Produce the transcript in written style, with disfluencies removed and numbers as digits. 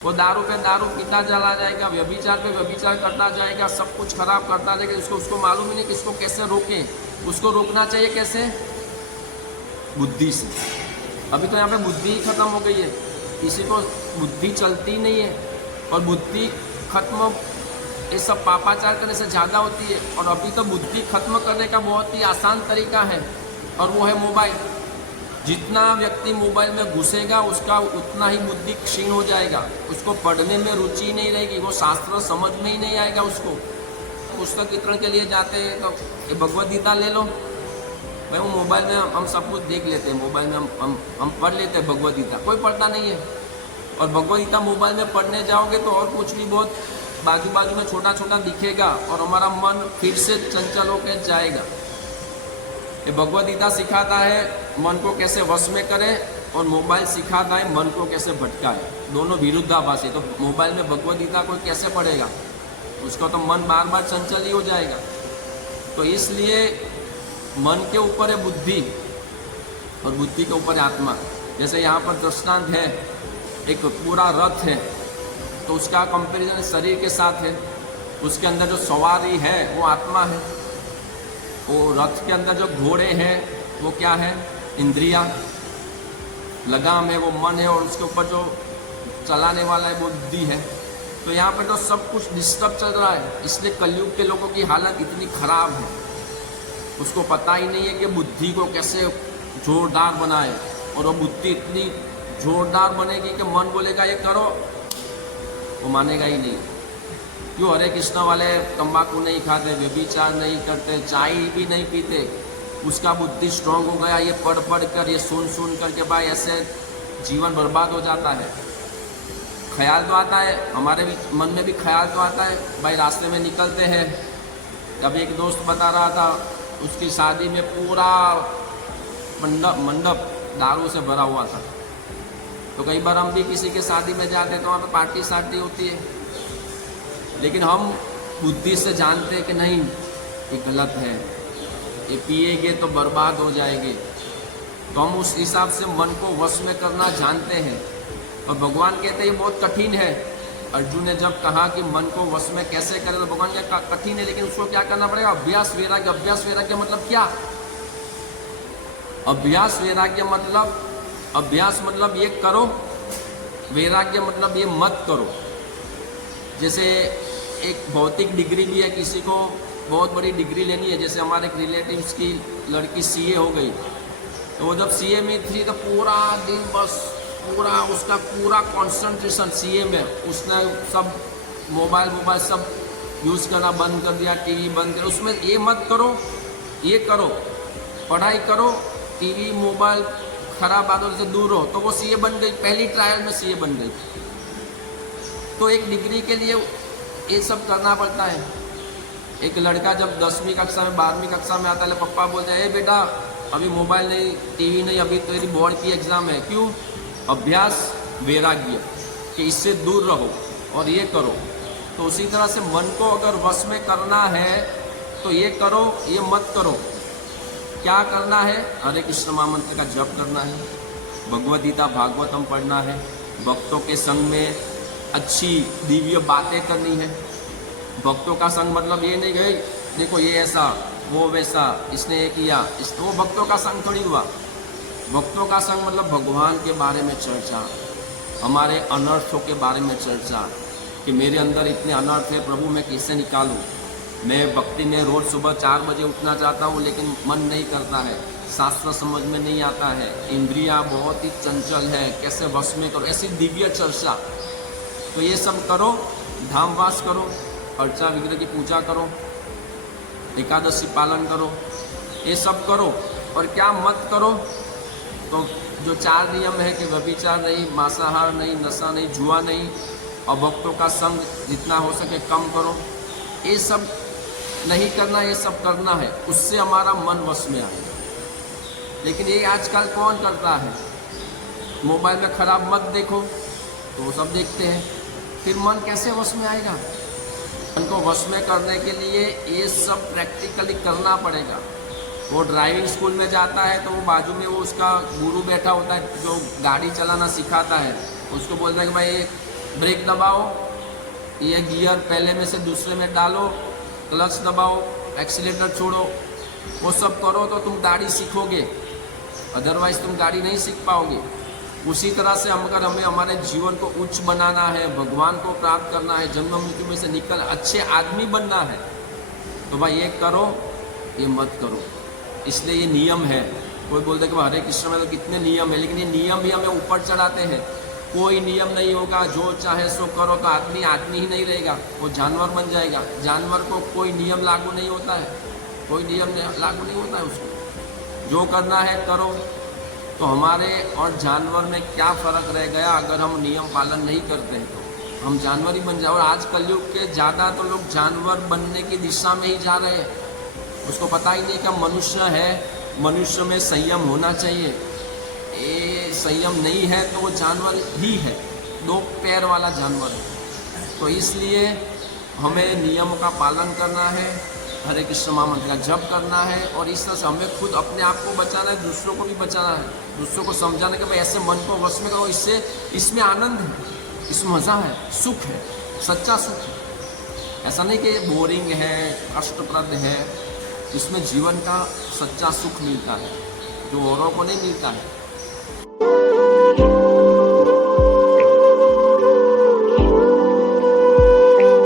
वो दारू पे दारू पीता चला जाएगा, व्यभिचार पे व्यभिचार करता जाएगा, सब कुछ खराब करता जाएगा। उसको मालूम ही नहीं कि इसको कैसे रोकें। उसको रोकना चाहिए कैसे? बुद्धि से। अभी तो यहाँ पे बुद्धि ही खत्म हो गई है, किसी को बुद्धि चलती नहीं है। और बुद्धि खत्म ये सब पापाचार करने से ज़्यादा होती है। और अभी तो बुद्धि खत्म करने का बहुत ही आसान तरीका है, और वो है मोबाइल। जितना व्यक्ति मोबाइल में घुसेगा उसका उतना ही बुद्धि क्षीण हो जाएगा, उसको पढ़ने में रुचि नहीं रहेगी, वो शास्त्र समझ में ही नहीं आएगा उसको। पुस्तक वितरण के लिए जाते हैं तो ये भगवद गीता ले लो भाई, वो मोबाइल में हम सब कुछ देख लेते हैं, मोबाइल में हम पढ़ लेते हैं भगवद गीता, कोई पढ़ता नहीं है। और भगवद गीता मोबाइल में पढ़ने जाओगे तो और कुछ भी बहुत बाजू बाजू में छोटा छोटा दिखेगा, और हमारा मन फिर से चंचल होकर जाएगा। ये भगवद गीता सिखाता है मन को कैसे वश में करें, और मोबाइल सिखाता है मन को कैसे भटकाए। दोनों विरुद्धाभास है। तो मोबाइल में भगवद गीता कोई कैसे पढ़ेगा? उसका तो मन बार बार चंचल ही हो जाएगा। तो इसलिए मन के ऊपर है बुद्धि, और बुद्धि के ऊपर है आत्मा। जैसे यहाँ पर दृष्टांत है, एक पूरा रथ है, तो उसका कंपैरिजन शरीर के साथ है। उसके अंदर जो सवारी है वो आत्मा है। वो रथ के अंदर जो घोड़े हैं वो क्या है? इंद्रिया। लगाम है वो मन है, और उसके ऊपर जो चलाने वाला है वो बुद्धि है। तो यहाँ पर तो सब कुछ डिस्टर्ब चल रहा है, इसलिए कलयुग के लोगों की हालत इतनी खराब है। उसको पता ही नहीं है कि बुद्धि को कैसे जोरदार बनाए, और वो बुद्धि इतनी जोरदार बनेगी कि मन बोलेगा ये करो, वो मानेगा ही नहीं। क्यों? हरे कृष्ण वाले तंबाकू नहीं खाते, व्यभिचार नहीं करते, चाय भी नहीं पीते, उसका बुद्धि स्ट्रांग हो गया। ये पढ़ पढ़ कर, ये सुन करके भाई ऐसे जीवन बर्बाद हो जाता है। ख्याल तो आता है, हमारे भी मन में भी ख्याल तो आता है भाई, रास्ते में निकलते हैं। कभी एक दोस्त बता रहा था उसकी शादी में पूरा मंडप दारू से भरा हुआ था। तो कई बार हम भी किसी के शादी में जाते हैं तो वहाँ पे पार्टी शार्टी होती है, लेकिन हम बुद्धि से जानते हैं कि नहीं ये गलत है, ये पिएंगे तो बर्बाद हो जाएंगे। तो हम उस हिसाब से मन को वश में करना जानते हैं। और भगवान कहते हैं ये बहुत कठिन है। अर्जुन ने जब कहा कि मन को वश में कैसे करें, तो भगवान क्या कठिन है, लेकिन उसको क्या करना पड़ेगा? अभ्यास वैराग्य। अभ्यास वैराग्य मतलब क्या? अभ्यास वैराग्य मतलब, अभ्यास मतलब ये करो, वैराग्य मतलब ये मत करो। जैसे एक भौतिक डिग्री भी है, किसी को बहुत बड़ी डिग्री लेनी है। जैसे हमारे एक रिलेटिव्स की लड़की सीए हो गई, तो वो जब सीए में थी तो पूरा दिन बस उसका पूरा कंसंट्रेशन सीए में, उसने सब मोबाइल सब यूज़ करना बंद कर दिया, टीवी बंद कर। उसमें ये मत करो, ये करो, पढ़ाई करो, टीवी मोबाइल खराब आदतों से दूर हो। तो वो सीए बन गई, पहली ट्रायल में सीए बन गई। तो एक डिग्री के लिए ये सब करना पड़ता है। एक लड़का जब 10वीं कक्षा में 12वीं कक्षा में आता है, पप्पा बोलते हैं बेटा अभी मोबाइल नहीं, टीवी नहीं, अभी तेरी बोर्ड की एग्ज़ाम है। क्यों? अभ्यास वैराग्य कि इससे दूर रहो और ये करो। तो उसी तरह से मन को अगर वश में करना है तो ये करो, ये मत करो। क्या करना है? हरे कृष्ण महामंत्र का जप करना है, भगवद गीता भागवतम पढ़ना है, भक्तों के संग में अच्छी दिव्य बातें करनी है। भक्तों का संग मतलब ये नहीं गई देखो ये ऐसा वो वैसा, इसने ये किया, वो भक्तों का संग थोड़ी हुआ। भक्तों का संग मतलब भगवान के बारे में चर्चा, हमारे अनर्थों के बारे में चर्चा, कि मेरे अंदर इतने अनर्थ है, प्रभु मैं कैसे निकालूं। मैं भक्ति में रोज़ सुबह 4 बजे उठना चाहता हूँ, लेकिन मन नहीं करता है, शास्त्र समझ में नहीं आता है, इंद्रियां बहुत ही चंचल है, कैसे वश में करो, ऐसी दिव्य चर्चा। तो ये सब करो, धामवास करो, अर्चा विग्रह की पूजा करो, एकादशी पालन करो, ये सब करो। और क्या मत करो? तो जो 4 नियम है कि व्यभिचार नहीं, मांसाहार नहीं, नशा नहीं, जुआ नहीं, और भक्तों का संग जितना हो सके कम करो। ये सब नहीं करना, ये सब करना है, उससे हमारा मन वश में आए। लेकिन ये आजकल कौन करता है? मोबाइल में खराब मत देखो, तो वो सब देखते हैं, फिर मन कैसे वश में आएगा? मन को वश में करने के लिए ये सब प्रैक्टिकली करना पड़ेगा। वो ड्राइविंग स्कूल में जाता है तो वो बाजू में वो उसका गुरु बैठा होता है जो गाड़ी चलाना सिखाता है, उसको बोलता है कि भाई ब्रेक दबाओ, ये गियर पहले में से दूसरे में डालो, क्लच दबाओ, एक्सीलेटर छोड़ो, वो सब करो तो तुम गाड़ी सीखोगे, अदरवाइज तुम गाड़ी नहीं सीख पाओगे। उसी तरह से अगर हमें हमारे जीवन को उच्च बनाना है, भगवान को प्राप्त करना है, जन्म मृत्यु में से निकल अच्छे आदमी बनना है, तो भाई ये करो, ये मत करो। इसलिए ये नियम है। कोई बोलते कि हरे कृष्ण में तो कितने नियम है, लेकिन ये नियम भी हमें ऊपर चढ़ाते हैं। कोई नियम नहीं होगा, जो चाहे सो करो, तो आदमी आदमी ही नहीं रहेगा, वो जानवर बन जाएगा। जानवर को कोई नियम लागू नहीं होता है, कोई नियम लागू नहीं होता है उसको। जो करना है करो। तो हमारे और जानवर में क्या फ़र्क रह गया अगर हम नियम पालन नहीं करते हैं तो हम जानवर ही बन जाए। और आज कलयुग के ज़्यादा तो लोग जानवर बनने की दिशा में ही जा रहे हैं। उसको पता ही नहीं कि मनुष्य है, मनुष्य में संयम होना चाहिए। ये संयम नहीं है तो वो जानवर ही है, दो पैर वाला जानवर है। तो इसलिए हमें नियमों का पालन करना है, हरे कृष्ण महामंत्र का जप करना है, और इस तरह से हमें खुद अपने आप को बचाना है, दूसरों को भी बचाना है, दूसरों को समझाना कि भाई ऐसे मन को वश में करो, इससे इसमें आनंद है, इसमें मज़ा है, सुख है, सच्चा सुख है। ऐसा नहीं कि बोरिंग है, कष्टप्रद है। इसमें जीवन का सच्चा सुख मिलता है जो औरों को नहीं मिलता है।